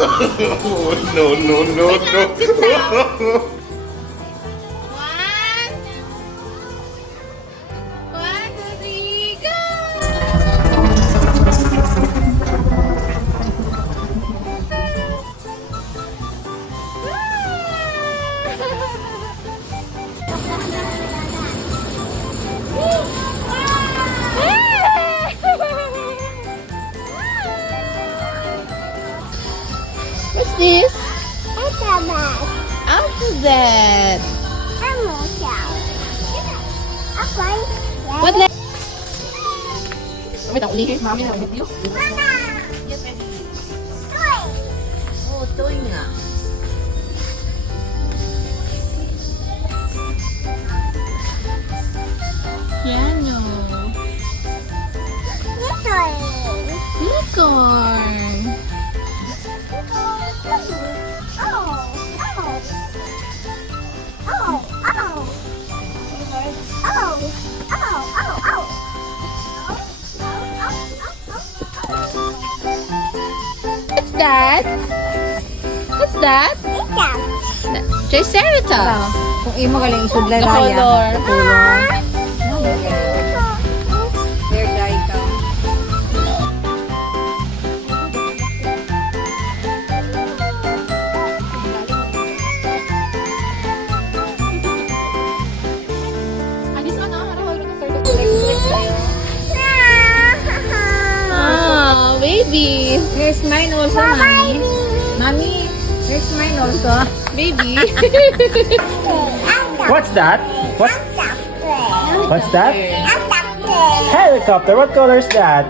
No, no, no, no. Sit down. One, two, three, go! What's this? Alphabet. What letter? Wait, ako ulitin. Mami na video. Oh, toy nga. Piano. Unicorn. What's that? What's that? Triceratops. Kung imo galing isudlay The raya. color. Hair dye ka. Ah, baby. Here's mine also, mommy. Mommy, here's mine also. Baby. What's that? What's that? Helicopter. What color is that?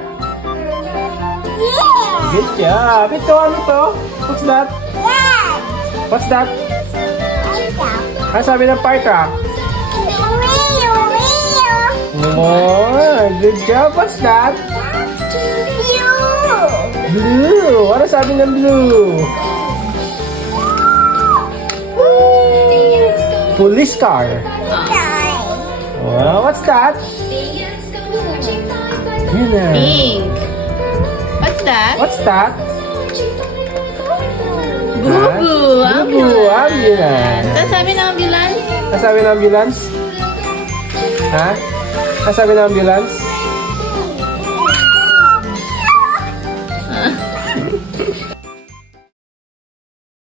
Good job. Ito, ano to? What's that? What's that? Ano sabi ng fire truck? Oh, good job. What's that? Blue. Ano sabi ng blue? Police car. Well, what's that? Yun na. Pink. What's that? What's that? Boo-boo. Boo-boo. Ambulance. Saan sabi ng ambulance? Ano sabi ng ambulance? Ha? Ano sabi ng ambulance?